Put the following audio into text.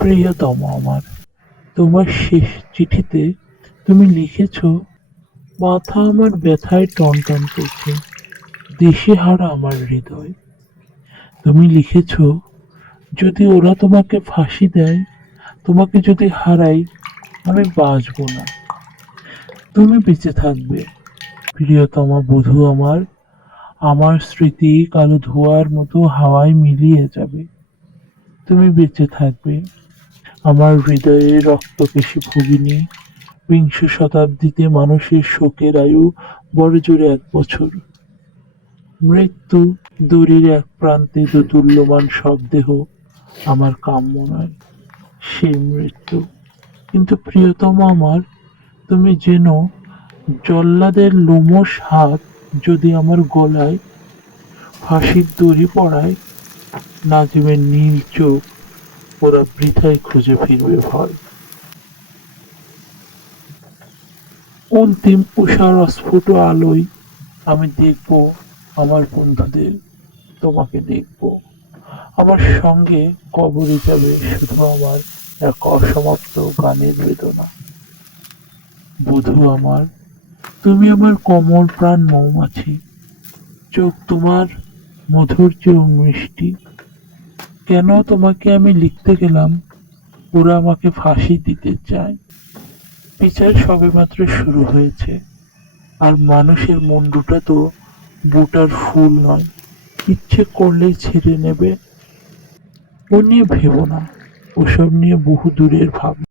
প্রিয়তম আমার, তোমার শেষ চিঠিতে তুমি লিখেছ, মাথা আমার ব্যথায় টনটন করছে, দিশেহারা আমার হৃদয়। তুমি লিখেছ, যদি ওরা তোমাকে ফাঁসি দেয়, তোমাকে যদি হারাই, আমি বাঁচব না, তুমি বেঁচে থাকবে। প্রিয়তমা বধূ আমার, আমার স্মৃতি কালো ধোঁয়ার মতো হাওয়ায় মিলিয়ে যাবে, তুমি বেঁচে থাকবে। আমার হৃদয়ে রক্তকেশী ভগিনী। বিংশ শতাব্দীতে মানুষের শোকের আয়ু বড়জোর 1 বছর। মৃত্যু দড়ির এক প্রান্তে দোদুল্যমান শবদেহ আমার কাম্য নয়, সেই মৃত্যু। কিন্তু প্রিয়তম আমার, তুমি জেনো, জল্লাদের লোমশ হাত যদি আমার গলায় ফাঁসির দড়ি পড়ায়, নাজিমের নীল চোখ ওরা বৃথায় খুঁজে ফিরবে ভয়। অন্তিম উষার অস্ফুট আলোয় আমি দেখব আমার বন্ধুদের, তোমাকে দেখব। আমার সঙ্গে কবরে যাবে শুধু আমার এক অসমাপ্ত গানের বেদনা। বধূ আমার, তুমি আমার কমল প্রাণ মৌমাছি, চোখ তোমার মধুর চেয়েও মিষ্টি। কেন তোমাকে আমি লিখতে গেলাম, ওরা আমাকে ফাঁসি দিতে চায়। বিচার সবেমাত্র শুরু হয়েছে, আর মানুষের মুন্ডুটা তো বোটার ফুল নয়, ইচ্ছে করলেই ছেড়ে নেবে। ও নিয়ে ভেবো না, ওসব নিয়ে বহু দূরের ভাবনা।